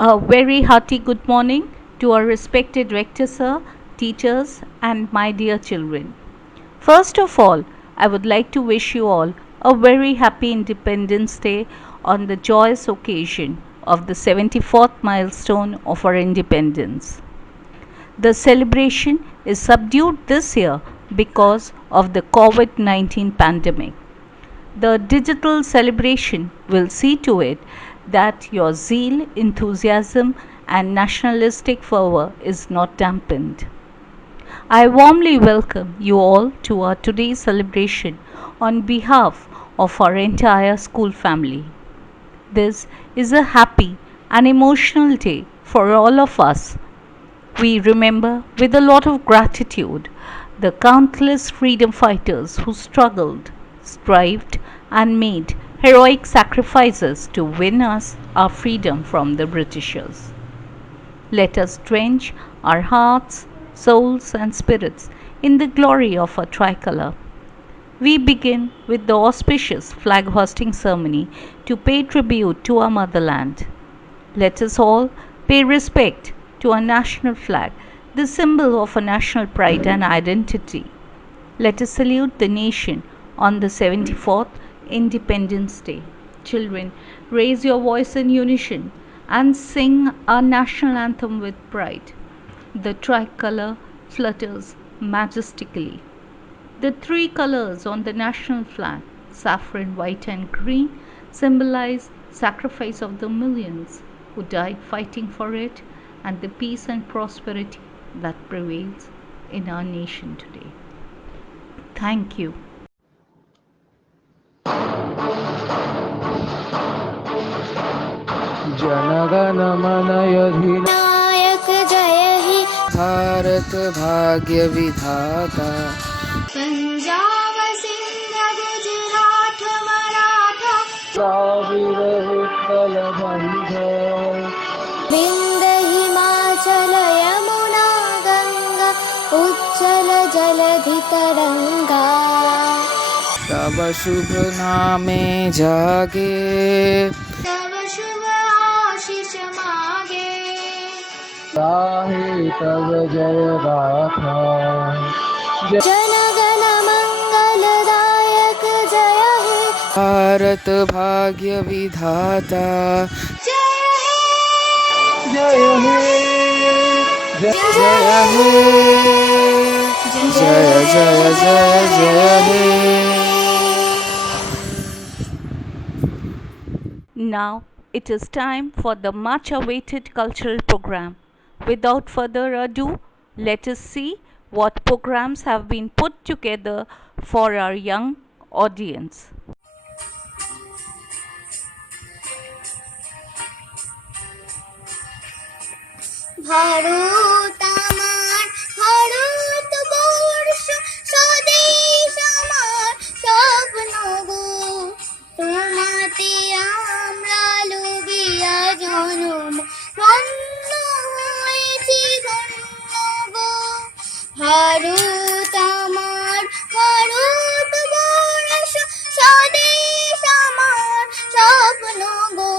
A very hearty good morning to our respected rector sir, teachers, and my dear children. First of all, I would like to wish you all a very happy Independence Day on the joyous occasion of the 74th milestone of our independence. The celebration is subdued this year because of the COVID 19 pandemic. The digital celebration will see to it that your zeal, enthusiasm, and nationalistic fervor is not dampened. I warmly welcome you all to our today's celebration on behalf of our entire school family. This is a happy and emotional day for all of us. We remember with a lot of gratitude the countless freedom fighters who struggled, strived, and made heroic sacrifices to win us our freedom from the Britishers. Let us drench our hearts, souls, and spirits in the glory of our tricolour. We begin with the auspicious flag hosting ceremony to pay tribute to our motherland. Let us all pay respect to our national flag, the symbol of our national pride and identity. Let us salute the nation on the 74th Independence Day. Children, raise your voice in unison and sing our national anthem with pride. The tricolour flutters majestically. The three colors on the national flag, saffron, white, and green, symbolize sacrifice of the millions who died fighting for it and the peace and prosperity that prevails in our nation today. Thank you. जनगण मन नायक जय हे भारत भाग्य विधाता पंजाब सिंध गुजरात मराठा द्राविड उत्कल बंधु विंध्य हिमाचल यमुना गंगा उज्जल जलधि तरंगा तब शुभ नामे जागे तव शुभ आशीष मागे गाहे तब जय गाथा जनगण मंगलदायक जय हे भारत भाग्य विधाता जय हे जय हे जय हे जय जय जय जय हे Now it is time for the much awaited cultural program. Without further ado, let us see what programs have been put together for our young audience. Bharat আমার ভারতবর্ষ স্বদেশ আমার স্বপ্ন গো তোমাতে আমরা লোভিয়া জনম ধন্য হয়েছি ধন্য গো ভারত আমার ভারতবর্ষ স্বদেশ আমার স্বপ্ন গো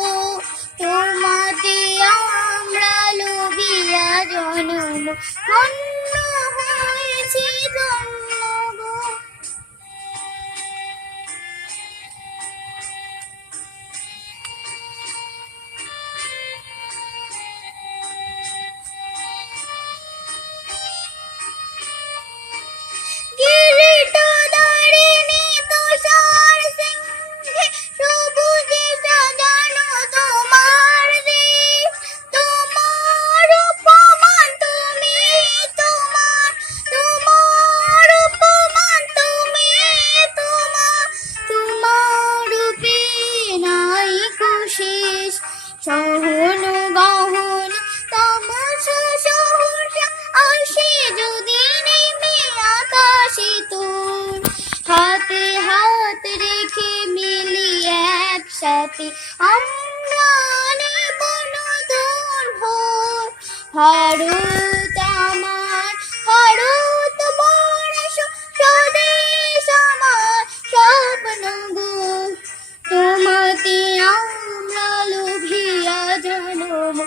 তোমাতে আমরা লোভিয়া জনম ধন্য হয়েছি ধন্য গো কিরীট দারিণী তুষার সিংহে সবুজে সাজানো তোমার দেশ তোমার উপমান তুমি তোমার তোমার উপমান তুমি তোমার তোমার রূপে নাই কুশেষ সহন গহন তমস সহসা আসে যদি নেমে আকাশে তোর হাতে হাত রেখে মিলি একসাথে আমরা নেব নতুন ভোর ভারত আমার ভারতবর্ষ স্বদেশ আমার স্বপ্ন গো তোমাতে আমরা লোভিয়া জনম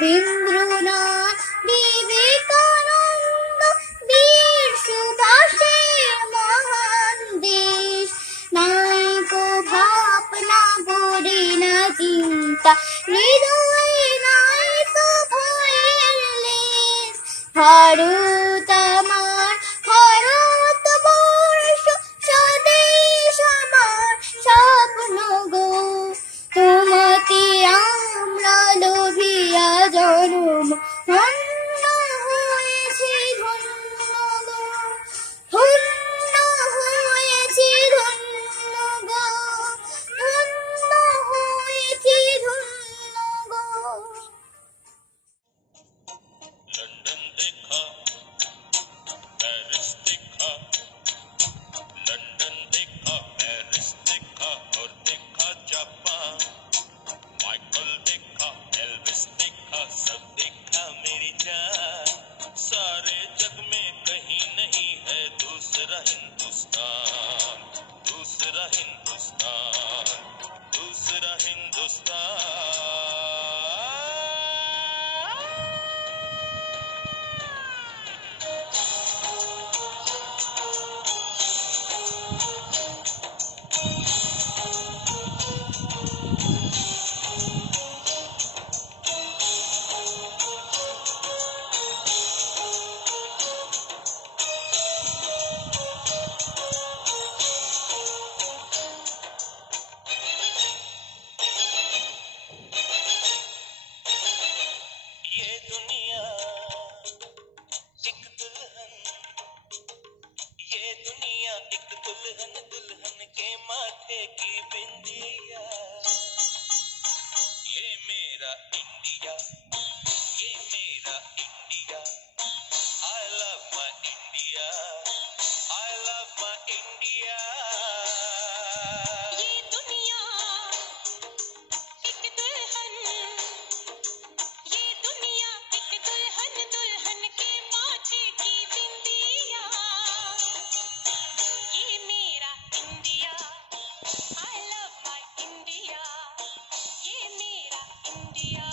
রবীন্দ্রনাথ, বিবেকানন্দ, বীর সুভাষের মহান দেশ। নাই কো ভাবনা, গড়ে না চিন্তা, হৃদয়ে নাই তো ভয়ের লেশ। ভারত আমার, ভারতবর্ষ, স্বদেশ আমার স্বপ্ন গো। তোমাতে আমরা লোভিয়া জনম, ধন্য হয়েছি ধন্য গো, ধন্য হয়েছি ধন্য গো, ধন্য হয়েছি ধন্য গো। लंदन देखा, पेरिस देखा, लंदन देखा, पेरिस देखा और देखा जापान। माइकल देखा, एल्विस देखा, सब देखा मेरी जान। सारे जग में कहीं नहीं है दूसरा हिंदुस्तान, दूसरा हिंदुस्तान, दूसरा हिंदुस्तान। ये दुनिया एक दुल्हन, ये दुनिया एक दुल्हन, दुल्हन के माथे की बिंदिया। ये मेरा इंडिया, ये मेरा India. I love my India, I love my India. ये दुनिया एक दुल्हन, ये दुनिया एक दुल्हन, दुल्हन के माथे की बिंदिया। ये मेरा India, I love my India. ये मेरा इंडिया,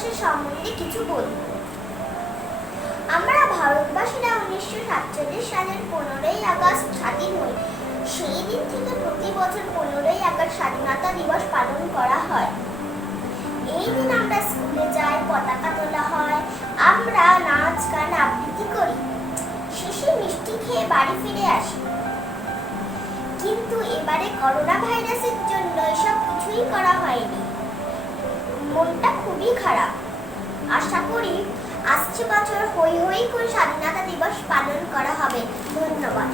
দিবসের সম্বন্ধে কিছু বলব। আমরা ভারতবাসীরা 1947 সালের 15ই আগস্ট স্বাধীন হই। সেই দিন থেকে প্রতি বছর 15ই আগস্ট স্বাধীনতা দিবস পালন করা হয়। এই দিন আমরা স্কুলে যাই, পতাকা তোলা হয়, আমরা নাচ গান আবৃত্তি করি, শেষে মিষ্টি খেয়ে বাড়ি ফিরে আসি। কিন্তু এবারে করোনা ভাইরাসের জন্য এসব কিছুই করা হয়নি। মনটা খুবই খারাপ। আশা করি আসছে বছর হই হই করে স্বাধীনতা দিবস পালন করা হবে। ধন্যবাদ।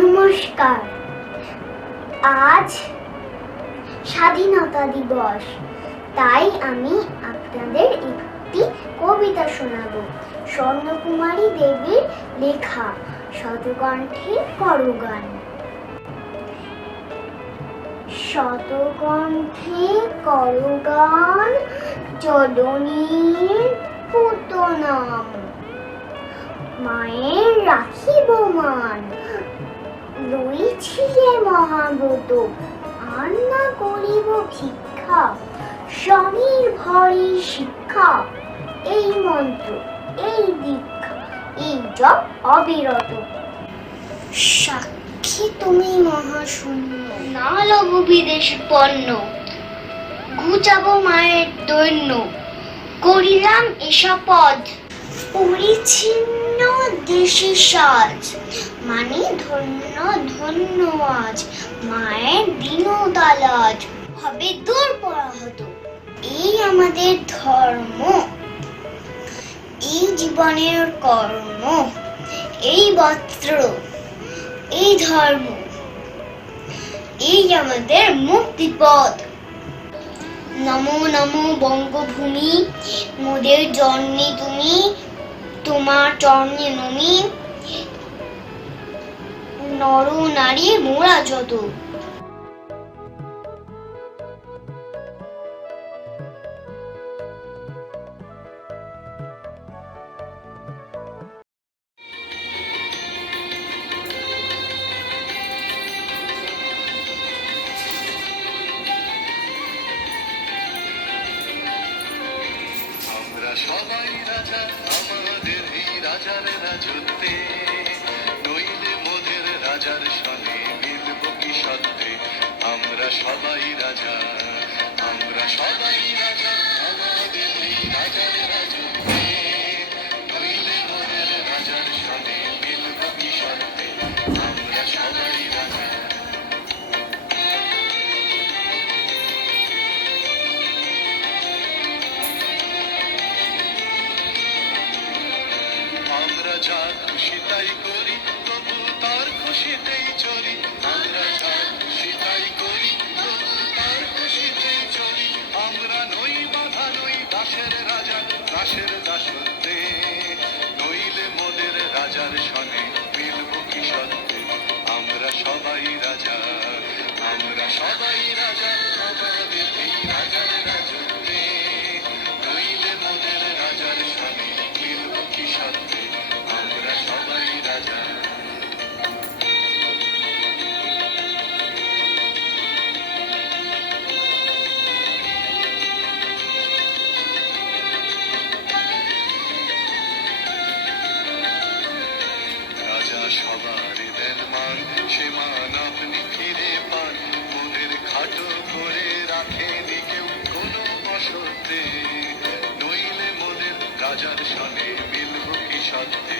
নমস্কার। আজ স্বাধীনতা দিবস, তাই আমি আপনাদের একটি কবিতা শোনাবো। স্বর্ণকুমারী দেবীর লেখা শতকণ্ঠে করগান। শতকণ্ঠে করগান জননীর পুতনাম, মায়ের রাখিব মান, রয়েছি যে মহাব্রত, আর না করিব ভিক্ষা, স্বনির্ভরী শিক্ষা, এই মন্ত্র, এই দীক্ষা, এই জপ অবিরত। সাক্ষী তুমি মহাশূন্য, না লব বিদেশ পণ্য, ঘুচাবো মায়ের দৈন্য, করিলাম এশপথ, পরিচ্ছিন্ন দেশে সাজ, মানে ধন্য ধন্য আজ, মায়ের দীনদালাজ হবে দূর পরাহত। এই আমাদের ধর্ম, এই জীবনের কর্ম, এই বস্ত্র, এই ধর্ম, এই আমাদের মুক্তিপথ। নমো নমো বঙ্গভূমি, মোদের জননী তুমি, তোমার চরণে নমি, নর নারী মোরা যত। আমরা সবাই রাজা, আমাদের এই রাজার রাজত্বে, নইলে মোদের রাজার সঙ্গে মিলব কি সত্ত্বে। আমরা সবাই রাজা, আমরা সবাই রাজা, আমাদের এই রাজার রাজত্বে, নইলে মোদের রাজার সঙ্গে মিলব কি সত্ত্বে। আমরা সবাই রাজা। আমরা যা খুশি তাই করি, তবু তার খুশিতেই চলি। আমরা যা খুশি তাই করি, তবু তার খুশিতেই চলি। আমরা নই বাধা, নই দাসের রাজা, দাসের দাসত্বে, নইলে মোদের রাজার সনে সাথে, নইলে মোদের রাজার সনে মিলব কি সাথে।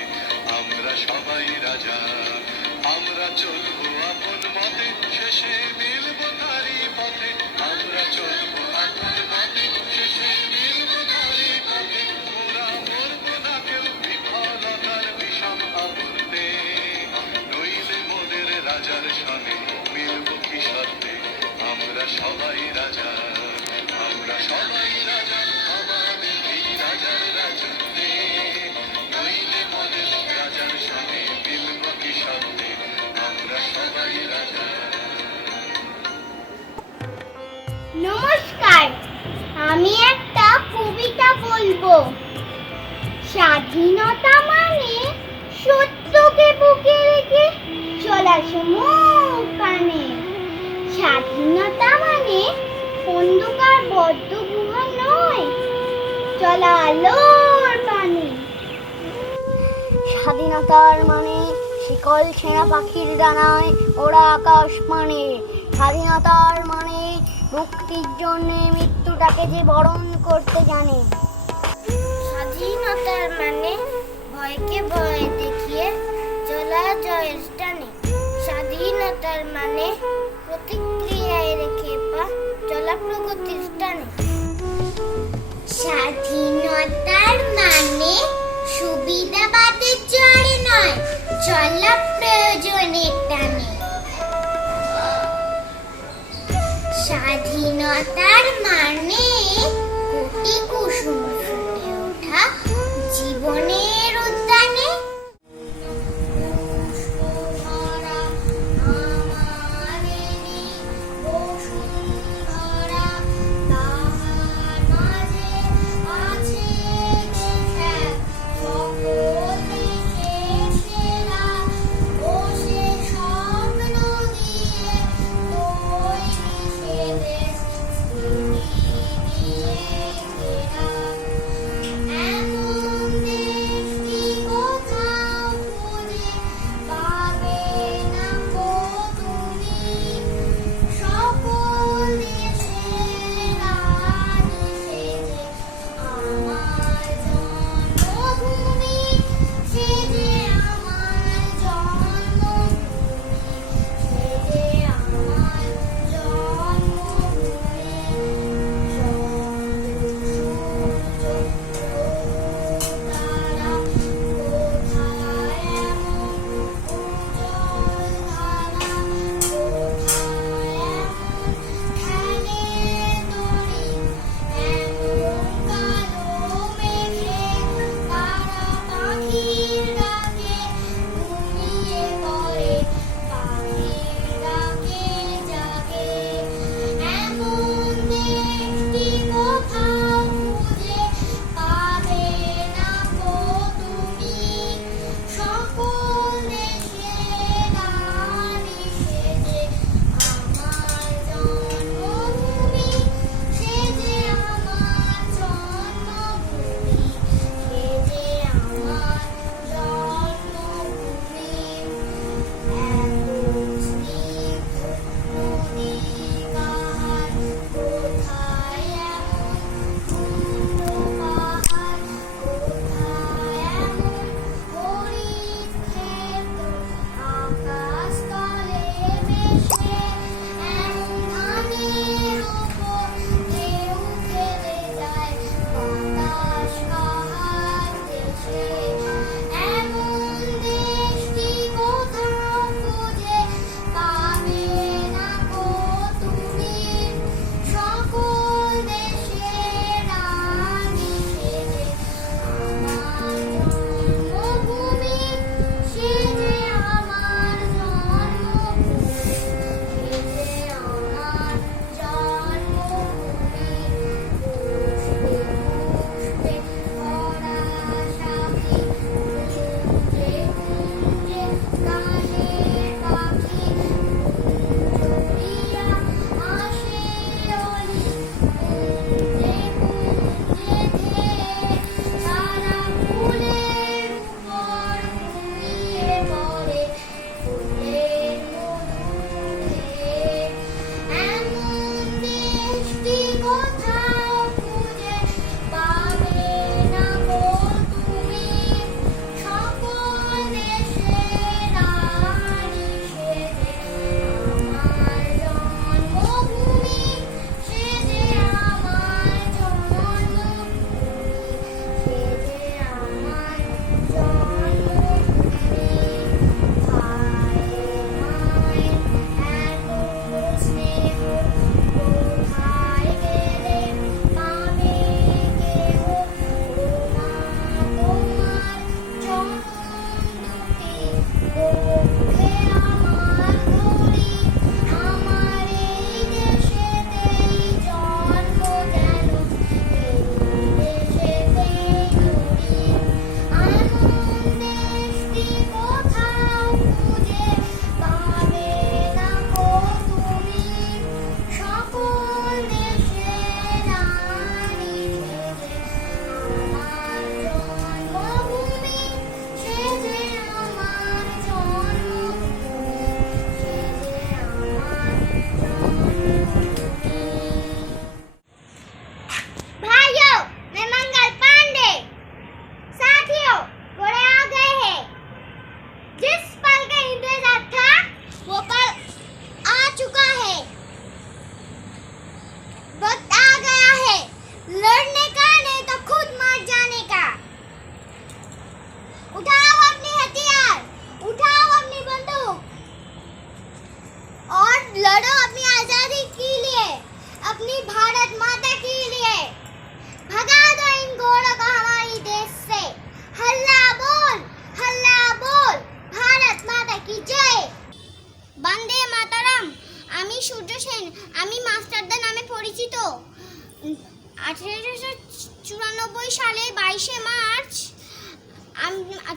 আমরা সবাই রাজা, আমরা চলবো আপন মতে, শেষে মিলব তারি পথে। আমরা চলবো আপন মতে, শেষে মিলব তারি পথে। ওরা মরবো না কেউ বিফলতার বিষম আবর্তে, নইলে মোদের রাজার সনে মিলব কি সাথে। আমরা সবাই রাজা, আমরা সবাই রাজা, আমাদের এই রাজার রাজত্বে, নইলে মোদের রাজার সনে মিলব কি সাথে। আমরা সবাই রাজা। নমস্কার, আমি একটা কবিতা বলবো। স্বাধীনতা মানে সত্যকে বুকে রেখে চলা কানে। স্বাধীনতা মানে অন্ধকার বদ্ধ গুহা নয়, চলা আলোর পানে। স্বাধীনতার মানে শিকল ছেঁড়া পাখির ডানায় ওরা আকাশ মানে। স্বাধীনতার মানে মুক্তির জন্য মৃত্যুটাকে যে বরণ করতে জানে। স্বাধীনতার মানে ভয়কে ভয় দেখিয়ে চলা জয়ের টানে। স্বাধীনতার মানে প্রতিক্রিয়ায় রেখে পা চলা প্রগতির টানে। স্বাধীনতার মানে সুবিধাবাদের জয় নয়, চলা প্রয়োজনের টানে। স্বাধীনতার মানে কোটি কুসুম ফুটে ওঠা জীবনের উদ্যানে।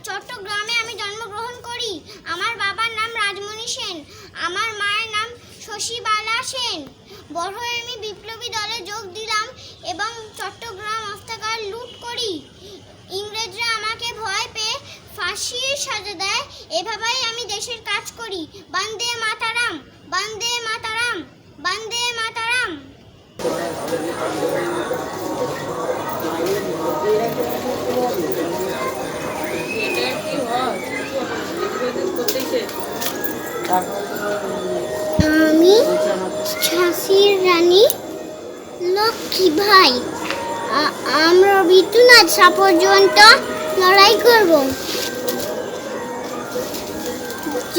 চট্টগ্রামে আমি জন্মগ্রহণ করি। আমার বাবার নাম রাজমণি সেন, আমার মায়ের নাম শশীবালা সেন। বড় হয়ে আমি বিপ্লবী দলে যোগ দিলাম এবং চট্টগ্রাম হত্যাকার লুট করি। ইংরেজরা আমাকে ভয় পেয়ে ফাঁসির সাজা দেয়। এভাবেই আমি দেশের কাজ করি। বন্দে মাতারাম, বন্দে মাতারাম, বন্দে মাতারাম। আমি ঝাঁসির রানী লক্ষ্মী ভাই। আমরা মৃত্যুনাথ পর্যন্ত লড়াই করব।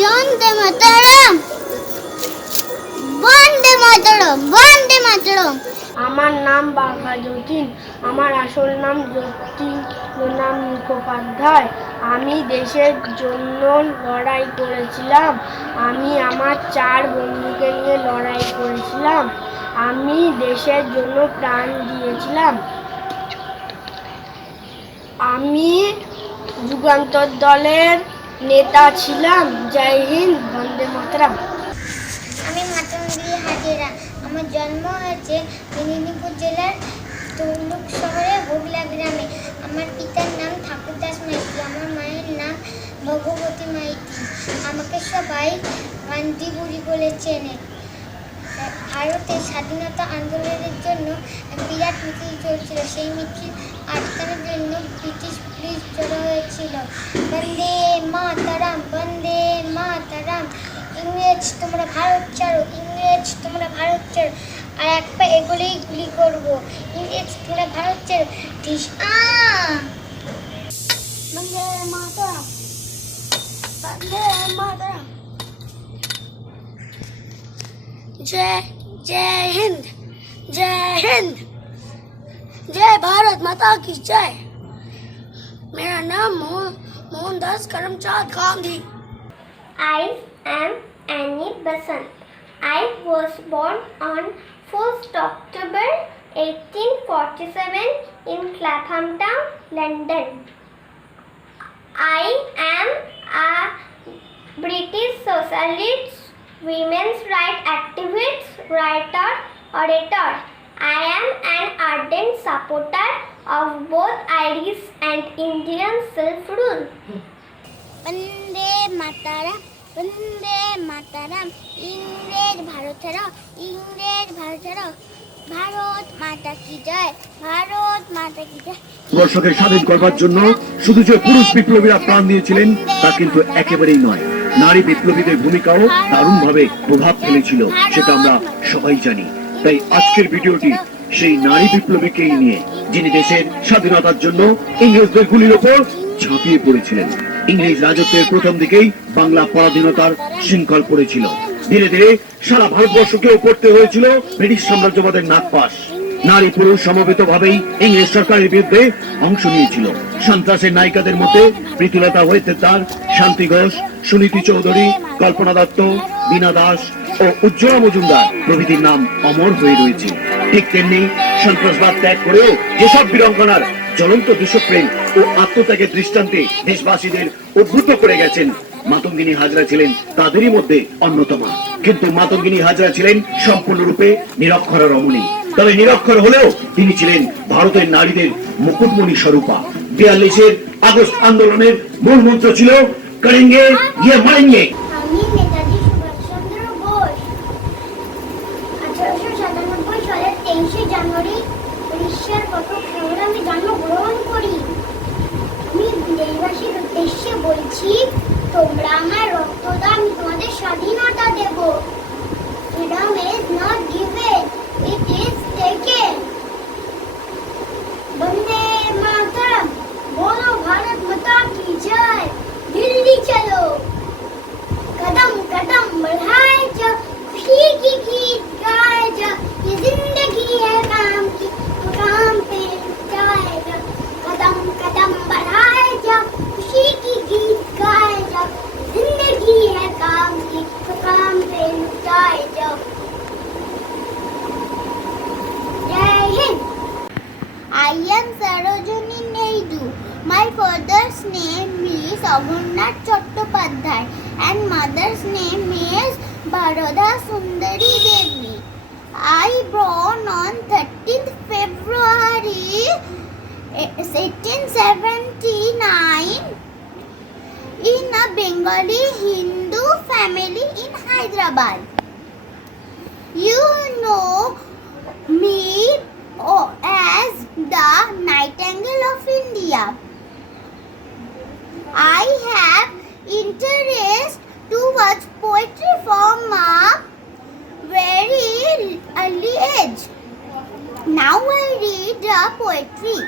বন্দে মাতরম, বন্দে মাতরম, বন্দে মাতরম। আমার নাম বাঘা যতীন। আমার আসল নাম যতীন্দ্রনাথ মুখোপাধ্যায়। আমি দেশের জন্য লড়াই করেছিলাম। আমি আমার 4 বন্ধুকে নিয়ে লড়াই করেছিলাম। আমি দেশের জন্য প্রাণ দিয়েছিলাম। আমি যুগান্তর দলের নেতা ছিলাম। জয় হিন্দ, বন্দে মাতরম। আমি মাতঙ্গী হাজেরা। আমার জন্ম হয়েছে মেদিনীপুর জেলার তমলুক শহরে বগলা গ্রামে। আমার পিতার নাম ঠাকুরদাস মাইতি, আমার মায়ের নাম ভগবতী মাইতি। আমাকে সবাই গান্ধী বুড়ি বলে চেনে। ভারতের স্বাধীনতা আন্দোলনের জন্য এক বিরাট মিছিল চলছিল। সেই মিছিল আটকানোর জন্য ব্রিটিশ পুলিশ জড়ো হয়েছিল। বন্দে মাতারাম, বন্দে মাতারাম। ইংরেজ তোমরা ভারত ছাড়ো, ইংরেজ তোমরা ভারত ছাড়ো। আর এক পা এগুলোই গুলি করবো। ইংরেজ তোমরা ভারত ছাড়ো। বন্দে মাতারাম, বন্দে মাতারাম। जय हिंद, जय हिंद, जय भारत माता की जय। मेरा नाम Mohandas Karamchand Gandhi. I am Annie Besant. I was born on 1st October 1847 in Clapham Town, London. I am a British socialist, women's rights activist, writer, orator. I am an ardent supporter of both Irish and Indian self-rule. বন্দে মাতারাম, বন্দে মাতারাম। ইংরেজ ভারত ছাড়ো, ইংরেজ ভারত ছাড়ো। ভারত মাতা কি জয়, ভারত মাতা কি জয়। বর্ষকে স্বাধীন করবার জন্য শুধু যে পুরুষ বিপ্লবীরা প্রাণ দিয়েছিলেন তা কিন্তু একেবারেই নয়। নারী বিপ্লবীদের ভূমিকাও দারুণভাবে প্রভাব ফেলেছিল, সেটা আমরা সবাই জানি। তাই আজকের ভিডিওটি সেই নারী বিপ্লবীকেই নিয়ে, যিনি দেশের স্বাধীনতার জন্য ইংরেজদের গুলির ওপর ঝাঁপিয়ে পড়েছিলেন। ইংরেজ রাজত্বের প্রথম দিকেই বাংলা পরাধীনতার শৃঙ্খল পড়েছিল। ধীরে ধীরে সারা ভারতবর্ষকেও পড়তে হয়েছিল ব্রিটিশ সাম্রাজ্যবাদের নাগপাশ। নারী পুরুষ সমবেত ভাবেই ইংরেজ সরকারের বিরুদ্ধে অংশ নিয়েছিল। সন্ত্রাসের নায়িকাদের মধ্যে প্রীতিলতা ওয়েতেদার, শান্তি ঘোষ, সুনীতি চৌধুরী, কল্পনা দত্ত, বীণা দাস ও উজ্জ্বলা মজুমদার প্রভৃতির নাম অমর হয়ে রয়েছে। ঠিক তেমনি সন্ত্রাসবাদ ত্যাগ করেও যেসব বীরাঙ্গনার জ্বলন্ত দেশপ্রেম ও আত্মত্যাগের দৃষ্টান্তে দেশবাসীদের উদ্বুদ্ধ করে গেছেন, মাতঙ্গিনী হাজরা ছিলেন তাদেরই মধ্যে অন্যতমা। কিন্তু মাতঙ্গিনী হাজরা ছিলেন সম্পূর্ণরূপে নিরক্ষরা রমণী। তবে নিরক্ষর হলেও তিনি ছিলেন ভারতের নারীদের মুকুটমণি স্বরূপা। 42-এর আগস্ট আন্দোলনের মূল মন্ত্র ছিল করেঙ্গে ইয়ে মরেঙ্গে। আমি নেতাজি সুভাষচন্দ্র বোস। 1897 সালের 23শে জানুয়ারি উড়িষ্যার কটকে আমি জন্মগ্রহণ করি। আমি দেশবাসীর উদ্দেশ্যে বলছি, তোমরা আমার রক্ত দাও, আমি তোমাদের স্বাধীনতা দেব। Freedom is not given, it is taken. বন্দে মাতরম, बोलो भारत माता की जय। दिल्ली चलो, कदम कदम बढ़ाए जो, खुशी की गीत गाए जो। ये जिंदगी है काम की, तो काम पे लुटाए जो। कदम कदम बढ़ाए जो, खुशी की गीत गाए जो। जिंदगी है काम की, तो काम पे लुटाए जो। जय Hind. I am Sarojini Naidu. My father's father's name is Amarnath Chattopadhyay and mother's name is Baroda Sundari Devi. I born on 13th February 1879 in a Bengali Hindu family in Hyderabad. You know me as the Nightingale of India. I have interest towards poetry from a very early age. Now I read poetry.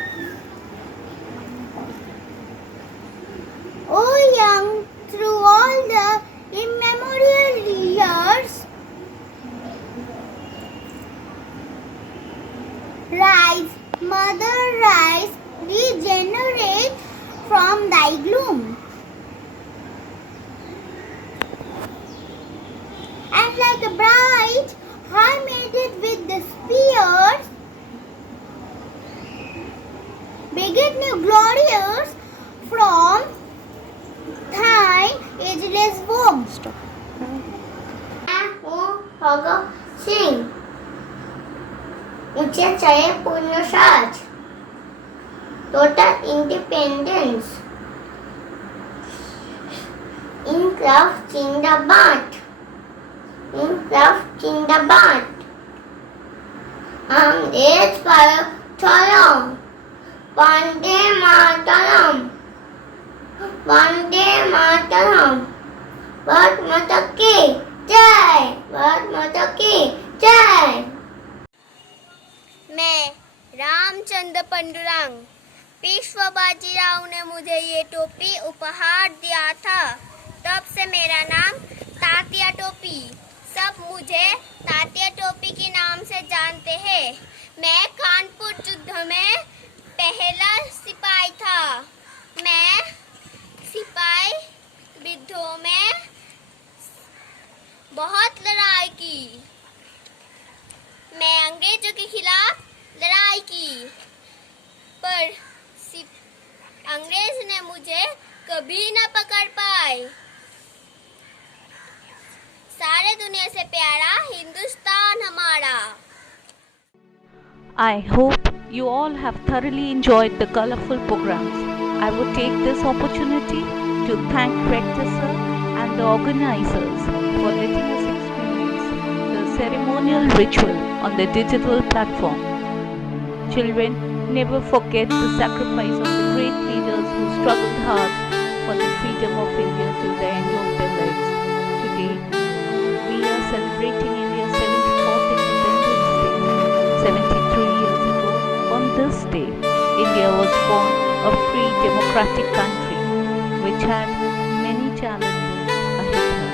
O young, through all the immemorial years, rise, mother, rise, regenerate from thy gloom. And like a bride, high mated with the spears, beget new glorious from thy ageless womb. मैं हूँ भगत सिंह, मुझे चाहिए पूर्ण साज, total independence, इनकलाब जिंदाबाद, इनकलाब जिंदाबाद, अंग्रेज पर चलो, वंदे मातरम, वंदे मातरम, भारत माता की जय, भारत माता की जय। मैं रामचंद्र पंडुरंग, पेशवा बाजीराव ने मुझे ये टोपी उपहार दिया था, तब से मेरा नाम तात्या टोपी। सब मुझे तात्या टोपी के नाम से जानते हैं। मैं कानपुर युद्ध में पहला सिपाही था। मैं सिपाही युद्धों में बहुत लड़ाई की। मैं अंग्रेजों के खिलाफ लड़ाई की, पर अंग्रेज ने मुझे कभी न पकड़ पाए। सारे दुनिया से प्यारा हिंदुस्तान हमारा। I hope you all have thoroughly enjoyed the colorful programs. I would take this opportunity to thank Rector Sir and the organizers for letting us experience the ceremonial ritual on the digital platform. Children, never forget the sacrifice of the great leaders who struggled hard for the freedom of India till the end of their lives. Today, we are celebrating India's 74th Independence Day. 73 years ago, on this day, India was born a free democratic country which had many challenges ahead her.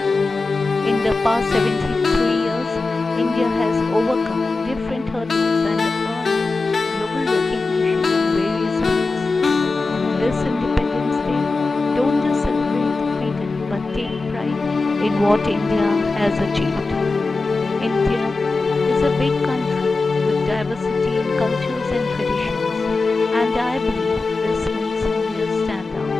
In the past 73 years, India has overcome different hurdles and earned global recognition in various ways. On this Independence Day, don't just celebrate freedom but take pride in what India has achieved. India is a big country with diversity in cultures and traditions, and I believe this makes India stand out.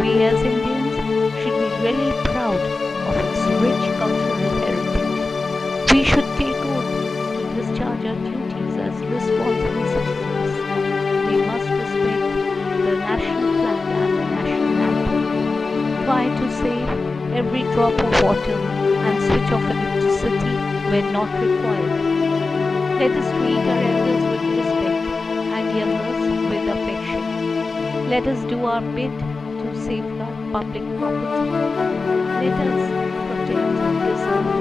We as Indians should be really proud of its rich cultural heritage. We should take oath to discharge our duties as responsible citizens. We must respect the national flag and the national anthem. Try to save every drop of water and switch off electricity when not required. Let us treat our elders with respect and youngers with affection. Let us do our bit to safeguard public property. Let us protect this earth